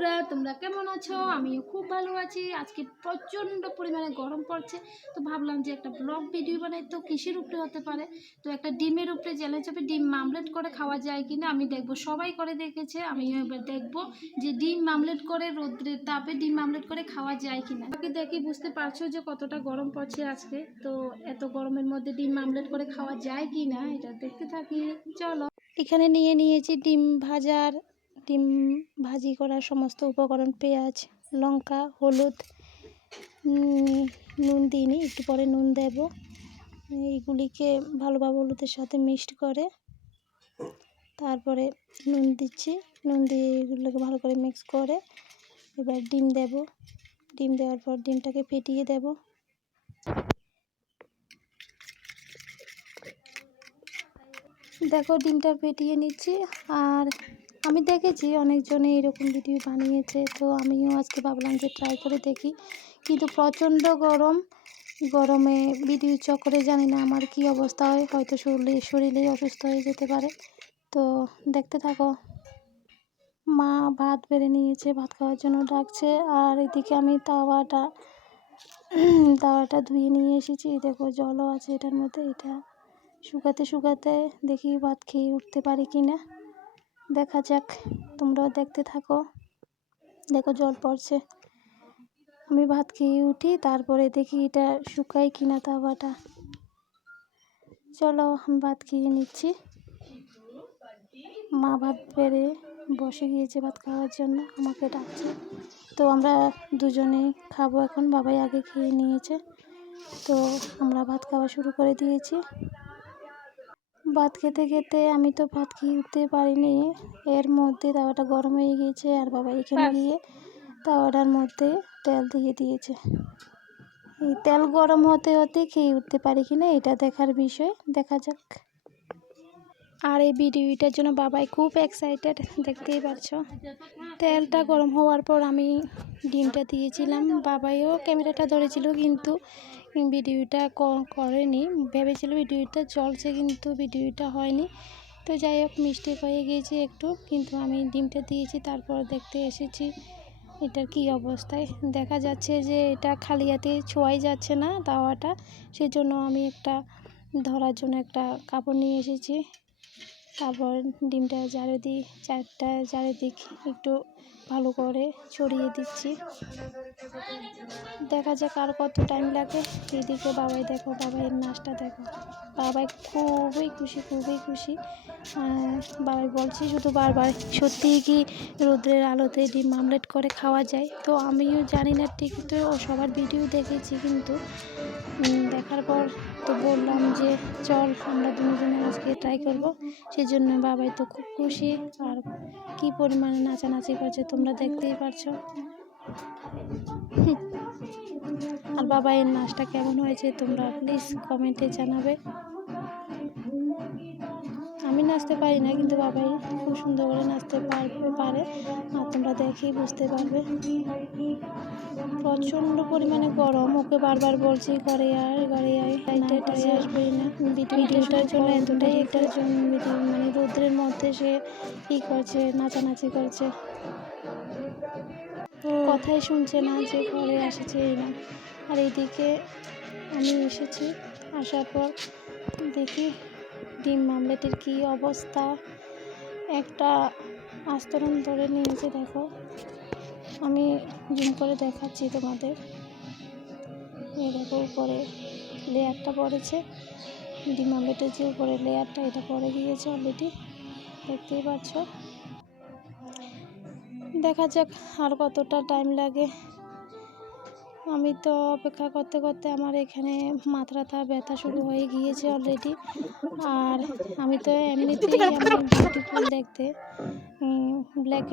বন্ধুরা, তোমরা কেমন আছো? আমিও খুব ভালো আছি। আজকে প্রচণ্ড পরিমাণে গরম পড়ছে, তো ভাবলাম যে একটা ব্লগ ভিডিও বানাই। তো কিসের উপরে হতে পারে? তো একটা ডিমের উপরে চ্যালেঞ্জ হবে, ডিম মামলেট করে খাওয়া যায় কিনা আমি দেখবো। সবাই করে দেখেছে, আমিও এবার দেখবো যে ডিম মামলেট করে রোদ্রের তাপে ডিম মামলেট করে খাওয়া যায় কিনা। তাকে দেখি বুঝতে পারছো যে কতটা গরম পড়ছে আজকে। তো এত গরমের মধ্যে ডিম মামলেট করে খাওয়া যায় কিনা এটা দেখতে থাকি, চলো। এখানে নিয়েছি ডিম ভাজি করার সমস্ত উপকরণ, পেঁয়াজ, লঙ্কা, হলুদ, নুন দিইনি, একটু পরে নুন দেব। এইগুলিকে ভালোভাবে হলুদের সাথে মিক্সড করে তারপরে নুন দিচ্ছি। নুন দিয়ে এগুলোকে ভালো করে মিক্স করে এবার ডিম দেব। ডিম দেওয়ার পর ডিমটাকে ফেটিয়ে দেব। দেখো ডিমটা ফেটিয়ে নিচ্ছি। আর আমি দেখেছি অনেকজনে এরকম ভিডিও বানিয়েছে, তো আমিও আজকে ভাবলাম যে ট্রাই করে দেখি। কিন্তু প্রচণ্ড গরমে ভিডিও চক্করে জানি না আমার কি অবস্থা হয়, হয়তো শরীরেই অসুস্থ হয়ে যেতে পারে। তো দেখতে থাকো। মা ভাত বেড়ে নিয়েছে, ভাত খাওয়ার জন্য ডাকছে। আর এদিকে আমি তাওয়াটা ধুয়ে নিয়ে এসেছি। দেখো জলও আছে এটার মধ্যে। এটা শুকাতে দেখি ভাত খেয়ে উঠতে পারি কি না, দেখা যাক। তোমরাও দেখতে থাকো। দেখো জল পড়ছে, আমি ভাত খেয়ে উঠি, তারপরে দেখি এটা শুকাই কিনা তাওয়াটা। চলো আমি ভাত খেয়ে নিচ্ছি। মা ভাত বেড়ে বসে গিয়েছে ভাত খাওয়ার জন্য, আমাকে ডাকছে। তো আমরা দুজনেই খাবো এখন, বাবাই আগে খেয়ে নিয়েছে। তো আমরা ভাত খাওয়া শুরু করে দিয়েছি। ভাত খেতে আমি তো ভাত খেয়ে উঠতে পারিনি, এর মধ্যে তাওয়াটা গরম হয়ে গিয়েছে। আর বাবা এখানে গিয়ে তাওয়াটার মধ্যে তেল দিয়ে দিয়েছে। এই তেল গরম হতে খেয়ে উঠতে পারি কিনা এটা দেখার বিষয়, দেখা যাক। আর এই ভিডিওটার জন্য বাবাই খুব এক্সাইটেড, দেখতেই পাচ্ছ। তেলটা গরম হওয়ার পর আমি ডিমটা দিয়েছিলাম। বাবাইও ক্যামেরাটা ধরেছিল কিন্তু ভিডিওটা করেনি, ভেবেছিল ভিডিওটা চলছে কিন্তু ভিডিওটা হয়নি। তো যাই হোক, মিস্টেক হয়ে গিয়েছে একটু, কিন্তু আমি ডিমটা দিয়েছি। তারপর দেখতে এসেছি এটার কি অবস্থায়। দেখা যাচ্ছে যে এটা খালি হাতে ছোঁয়াই যাচ্ছে না তাওয়াটা, সেজন্য আমি ধরার জন্য একটা কাপড় নিয়ে এসেছি। তারপর ডিমটা চারিদিক একটু ভালো করে ছড়িয়ে দিচ্ছি। দেখা যাক আর কত টাইম লাগে। এদিকে বাবাই দেখো, বাবাইয়ের নাচটা দেখো। বাবাই খুবই খুশি। বাবাই বলছি শুধু বারবার, সত্যিই কি রোদ্রের আলোতে ডিম মামলেট করে খাওয়া যায়? তো আমিও জানি না ঠিক, তো সবার ভিডিও দেখেছি, কিন্তু দেখার পর তো বললাম যে চল আমরা দুজনে আজকে ট্রাই করব। সেই জন্য বাবাই তো খুব খুশি, আর কি পরিমাণে নাচানাচি করছে তোমরা দেখতেই পারছো। আর বাবাইয়ের নাচটা কেমন হয়েছে তোমরা প্লিজ কমেন্টে জানাবে। আমি নাচতে পারি না, কিন্তু বাবাই খুব সুন্দর করে নাচতে পারে। আর তোমরা দেখেই বুঝতে পারবে। প্রচণ্ড পরিমাণে গরম, ওকে বারবার বলছি ঘরে আয় আসবেই না। ভিডিওটার জন্য এতটাই একটা ভিডিও, মানে রোদ্রের মধ্যে সে কী করছে, নাচানাচি করছে, কথাই শুনছে না যে ঘরে আসছেই না। আর এইদিকে আমি এসেছি, আসার পর দেখি ডিম মামলেটের কি অবস্থা। একটা আস্তরণ ধরে নিয়েছে, দেখো আমি জুম করে দেখাচ্ছি তোমাদের। এই দেখো উপরে লেয়ারটা পড়েছে, ডিম মামলেটের যে উপরে লেয়ারটা, এটা পড়ে গিয়েছে অলরেডি, দেখতেই পাচ্ছ। দেখা যাক আর কতটা টাইম লাগে। আমি তো অপেক্ষা করতে আমার এখানে মাথা ব্যথা শুরু হয়ে গিয়েছে অলরেডি। আর আমি তো এমনিতেই আমি বিউটিফুল দেখতে, ব্ল্যাক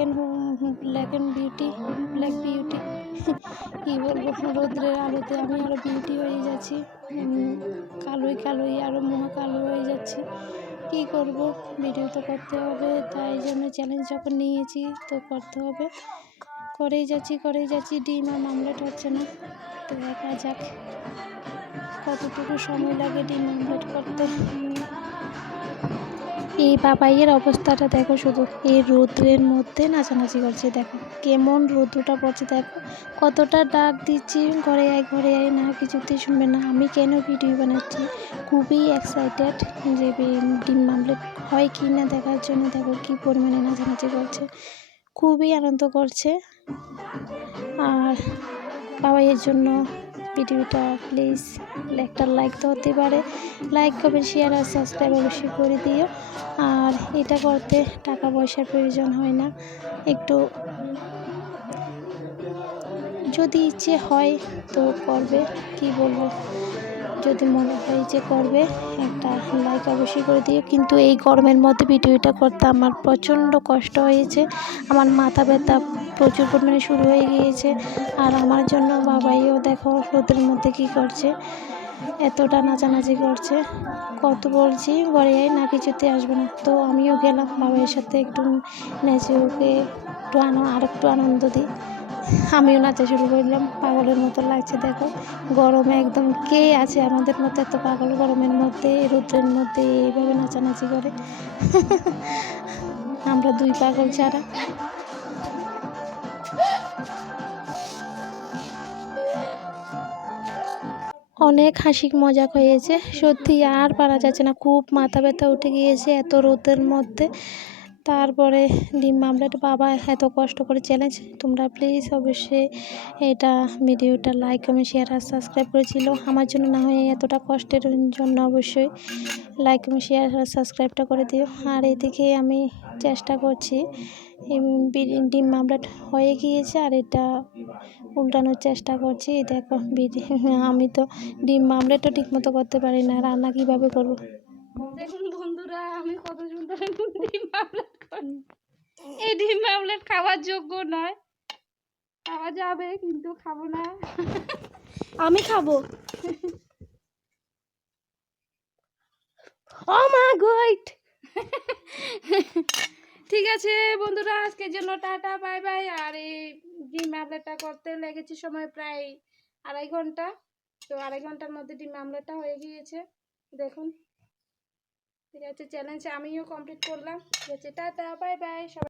বিউটি কী বলবো, রোদ্রের আলোতে আমি আরও বিউটি হয়ে যাচ্ছি, কালোই আরও মহা কালো হয়ে যাচ্ছি। কী করব, ভিডিও তো করতে হবে, তাই জন্য চ্যালেঞ্জ যখন নিয়েছি তো করতে হবে। করেই যাচ্ছি, ডিম আর মামলেট হচ্ছে না। তো দেখা যাক কতটুকু সময় লাগে ডিম মামলেট করতে। এই বাবাইয়ের অবস্থাটা দেখো শুধু, এই রৌদ্রের মধ্যে নাচানাচি করছে। দেখো কেমন রৌদ্রটা পড়ছে, দেখো কতটা ডাক দিচ্ছি ঘরে আয় না, কিছুতেই শুনবে না। আমি কেন ভিডিও বানাচ্ছি, খুবই এক্সাইটেড যে ডিম মামলেট হয় কি না দেখার জন্য। দেখো কি পরিমাণে নাচানাচি করছে, খুবই আনন্দ করছে। আর বাবাইয়ের জন্য ভিডিওটা প্লিজ একটা লাইক তো হতে পারে, লাইক কমেন্ট শেয়ার আর সাবস্ক্রাইব অবশ্যই করে দিও। আর এটা করতে টাকা পয়সার প্রয়োজন হয় না, একটু যদি ইচ্ছে হয় তো করবে, কি বলবো, যদি মনে হয় যে করবে একটা লাইক অবশ্যই করে দিও। কিন্তু এই গরমের মধ্যে ভিডিওটা করতে আমার প্রচণ্ড কষ্ট হয়েছে, আমার মাথা ব্যথা প্রচুর পরিমাণে শুরু হয়ে গিয়েছে। আর আমার জন্য বাবাইও দেখো রোদের মধ্যে কি করছে, এতটা নাচানাচি করছে। কত বলছি ঘরে আয় না, কিছুতে আসবে না। তো আমিও গেলাম বাবাইয়ের সাথে, একটু নেচে ওকে আর একটু আনন্দ দিই। আমিও নাচা শুরু করলাম, পাগলের মতো লাগছে। দেখো গরমে একদম কে আছে আমাদের মতো এত পাগল, গরমের মধ্যে রৌদ্রের মধ্যে এইভাবে নাচানাচি করে। আমরা দুই পাগল ছাড়া। অনেক হাসি মজাক হয়েছে সত্যি, আর পারা যাচ্ছে না, খুব মাথা ব্যথা উঠে গিয়েছে এত রোদের মধ্যে। তারপরে ডিম মামলেট বাবা এত কষ্ট করে চ্যালেঞ্জ, তোমরা প্লিজ অবশ্যই এটা ভিডিওটা লাইক কমেন্ট শেয়ার আর সাবস্ক্রাইব করেছিল আমার জন্য, না হয়ে এতটা কষ্টের জন্য অবশ্যই লাইক কমেন্ট শেয়ার আর সাবস্ক্রাইবটা করে দিও। আর এদিকে আমি চেষ্টা করছি, ডিম মামলেট হয়ে গিয়েছে আর এটা উল্টানোর চেষ্টা করছি। দেখো আমি তো ডিম মামলেটও ঠিকমতো করতে পারি না, রান্না কীভাবে করবো দেখুন বন্ধুরা, আমি কত সুন্দর ডিম আমলেট করি। এই ডিম আমলেট খাওয়ার যোগ্য নয়, খাওয়া যাবে কিন্তু খাবো না। আমি খাবো। ও মা গড। ঠিক আছে বন্ধুরা, আজকের জন্য টাটা বাই বাই। আর এই ডিম আমলেটটা করতে লেগেছে সময় প্রায় 2.5 ঘন্টা। তো 2.5 ঘন্টার মধ্যে ডিম আমলেটটা হয়ে গিয়েছে, দেখুন। ঠিক আছে, চ্যালেঞ্জ আমিও কমপ্লিট করলাম। ঠিক আছে, টাটা বাই বাই সবাই।